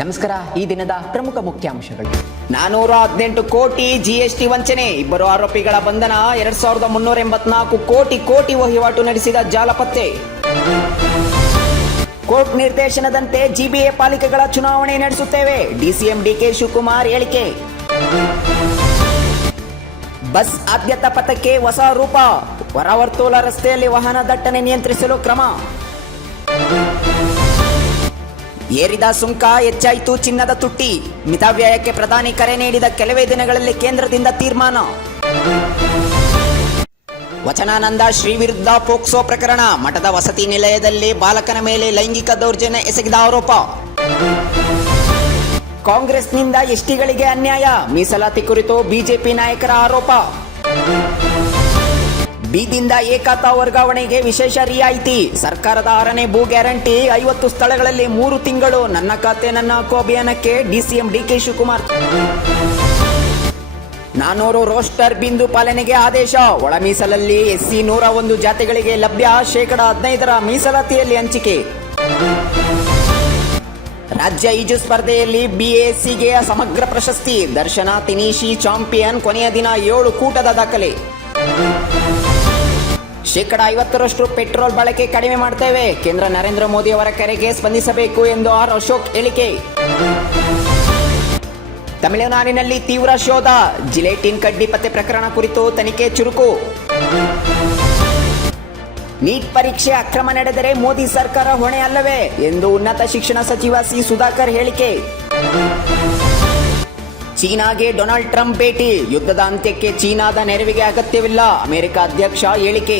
ನಮಸ್ಕಾರ. ಈ ದಿನದ ಪ್ರಮುಖ ಮುಖ್ಯಾಂಶಗಳು. 418 ಕೋಟಿ ಜಿಎಸ್ಟಿ ವಂಚನೆ, ಇಬ್ಬರು ಆರೋಪಿಗಳ ಬಂಧನ. 2384 ಕೋಟಿ ವಹಿವಾಟು ನಡೆಸಿದ ಜಾಲ ಪತ್ತೆ. ಕೋರ್ಟ್ ನಿರ್ದೇಶನದಂತೆ ಜಿಬಿಎ ಪಾಲಿಕೆಗಳ ಚುನಾವಣೆ ನಡೆಸುತ್ತೇವೆ, ಡಿಸಿಎಂ ಡಿಕೆ ಶಿವಕುಮಾರ್ ಹೇಳಿಕೆ. ಬಸ್ ಆದ್ಯತಾ ಪಥಕ್ಕೆ ಹೊಸ ರೂಪ, ಹೊರವರ್ತುಲ ರಸ್ತೆಯಲ್ಲಿ ವಾಹನ ದಟ್ಟಣೆ ನಿಯಂತ್ರಿಸಲು ಕ್ರಮ. ಏರಿದ ಸುಂಕ, ಹೆಚ್ಚಾಯಿತು ಚಿನ್ನದ ತುಟ್ಟಿ. ಮಿತವ್ಯಯಕ್ಕೆ ಪ್ರಧಾನಿ ಕರೆ ನೀಡಿದ ಕೆಲವೇ ದಿನಗಳಲ್ಲಿ ಕೇಂದ್ರದಿಂದ ತೀರ್ಮಾನ. ವಚನಾನಂದ ಶ್ರೀ ವಿರುದ್ಧ ಪೋಕ್ಸೋ ಪ್ರಕರಣ, ಮಠದ ವಸತಿ ನಿಲಯದಲ್ಲಿ ಬಾಲಕನ ಮೇಲೆ ಲೈಂಗಿಕ ದೌರ್ಜನ್ಯ ಎಸಗಿದ ಆರೋಪ. ಕಾಂಗ್ರೆಸ್ನಿಂದ ಎಸ್ಟಿಗಳಿಗೆ ಅನ್ಯಾಯ, ಮೀಸಲಾತಿ ಕುರಿತು ಬಿಜೆಪಿ ನಾಯಕರ ಆರೋಪ. ಬೀದಿಂದ ಏಕಾತಾ ವರ್ಗಾವಣೆಗೆ ವಿಶೇಷ ರಿಯಾಯಿತಿ, ಸರ್ಕಾರದ 6ನೇ ಭೂ ಗ್ಯಾರಂಟಿ. 50 ಸ್ಥಳಗಳಲ್ಲಿ 3 ತಿಂಗಳು, ನನ್ನ ಖಾತೆ ನನ್ನ ಹಕ್ಕು ಅಭಿಯಾನಕ್ಕೆ ಡಿಸಿಎಂ ಡಿಕೆ ಶಿವಕುಮಾರ್. 400 ರೋಸ್ಟರ್ ಬಿಂದು ಪಾಲನೆಗೆ ಆದೇಶ, ಒಳ ಮೀಸಲಲ್ಲಿ ಎಸ್ಸಿ 101 ಜಾತಿಗಳಿಗೆ ಲಭ್ಯ, ಶೇಕಡ 15 ಮೀಸಲಾತಿಯಲ್ಲಿ ಹಂಚಿಕೆ. ರಾಜ್ಯ ಈಜು ಸ್ಪರ್ಧೆಯಲ್ಲಿ ಬಿಎಸ್ಸಿಗೆ ಸಮಗ್ರ ಪ್ರಶಸ್ತಿ, ದರ್ಶನ ತಿನಿಶಿ ಚಾಂಪಿಯನ್. ಕೊನೆಯ ದಿನ 7 ಕೂಟದ ದಾಖಲೆ. ಶೇಕಡ 50ರಷ್ಟು ಪೆಟ್ರೋಲ್ ಬಳಕೆ ಕಡಿಮೆ ಮಾಡ್ತೇವೆ, ಕೇಂದ್ರ ನರೇಂದ್ರ ಮೋದಿ ಅವರ ಕರೆಗೆ ಸ್ಪಂದಿಸಬೇಕು ಎಂದು ಆರ್ ಅಶೋಕ್ ಹೇಳಿಕೆ. ತಮಿಳುನಾಡಿನಲ್ಲಿ ತೀವ್ರ ಶೋಧ, ಜಿಲೆಟಿನ್ ಕಡ್ಡಿ ಪತ್ತೆ ಪ್ರಕರಣ ಕುರಿತು ತನಿಖೆ ಚುರುಕು. ನೀಟ್ ಪರೀಕ್ಷೆ ಅಕ್ರಮ ನಡೆದರೆ ಮೋದಿ ಸರ್ಕಾರ ಹೊಣೆ ಅಲ್ಲವೇ ಎಂದು ಉನ್ನತ ಶಿಕ್ಷಣ ಸಚಿವ ಸಿ ಸುಧಾಕರ್ ಹೇಳಿಕೆ. ಚೀನಾಗೆ ಡೊನಾಲ್ಡ್ ಟ್ರಂಪ್ ಭೇಟಿ, ಯುದ್ಧದ ಅಂತ್ಯಕ್ಕೆ ಚೀನಾದ ನೆರವಿಗೆ ಅಗತ್ಯವಿಲ್ಲ, ಅಮೆರಿಕ ಅಧ್ಯಕ್ಷ ಹೇಳಿಕೆ.